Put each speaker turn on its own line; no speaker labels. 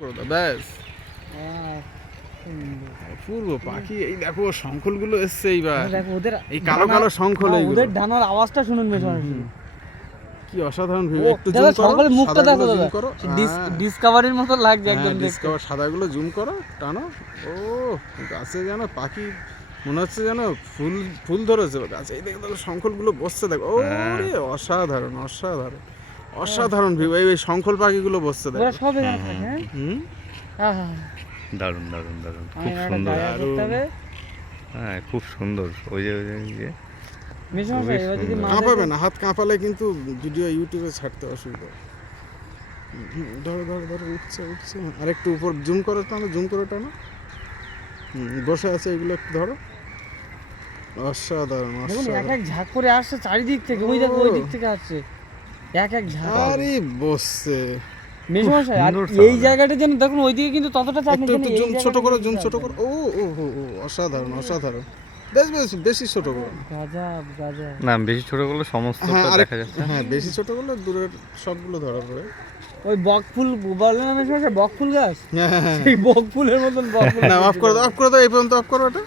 করে দাও ব্যাস।
আহ, সুন্দর।
পূর্ব পাখি এই দেখো শঙ্খলগুলো এসছে এইবার।
দেখো ওদের
এই কালো কালো শঙ্খল এইগুলো।
ওদের ডানার আওয়াজটা শুনুন বেশ
কি অসাধারণ ভিউ একটু জুম করো
সকালে মুখটা দেখো
করো।
ডিস- মতো লাগছে
হ্যাঁ,
একদম
ডিসকভার সাদাগুলো জুম করো টানো। ও গাছে যেন পাখি মনে হচ্ছে যেন ফুল ফুল ধরেছে গাছে। এই দেখো শঙ্খলগুলো বসছে দেখো। ও
হ্যাঁ।
অসাধারণ অসাধারণ। অসাধারণ ভিউ এই শঙ্খল পাখিগুলো বসছে
ওরা
দেখো
সব এখানে থাকে হ্যাঁ।
হুম?
আহা,
দারুণ দারুণ দারুণ। খুব সুন্দর। হ্যাঁ খুব সুন্দর। ওই যে ওই যে-
কাঁপাবে না হাত কাঁপালে কিন্তু ভিডিও ইউটিউবে ছাড়তে অসুবিধা। ধরো ধরো ধরো উঠছে উঠছে। আর একটু উপর জুম করে টানো জুম করে টানো বসে আছে এগুলো একটু ধরো। অসাধারণ অসাধারণ।
এক ঝাঁক করে আসছে চারিদিক থেকে ওই দেখো ওই দিক থেকে আসছে। এক এক
আরে বসছে।
এই জায়গাটা যেন দেখুন ওইদিকে কিন্তু ততটা চাপ
একটু
নেই
একটু জুম ছোট করো জুম ছোট। করো। ও ও অসাধারণ অসাধারণ। বেশ বেশ বেশি ছোট করো।
গাজাব গাজাব
না বেশি ছোট করলে সমস্ত
হ্যাঁ
দেখা যাচ্ছে।
হ্যাঁ বেশি ছোট করলে দূরের সবগুলো ধরা পড়ে
ওই বক ফুল বলে না মেশমশাই বক ফুল গাছ?
হ্যাঁ হ্যাঁ
সেই বক ফুলের মতন বক ফুল।
না অফ করে দাও অফ করে দাও এই পর্যন্ত অফ করো ওটা।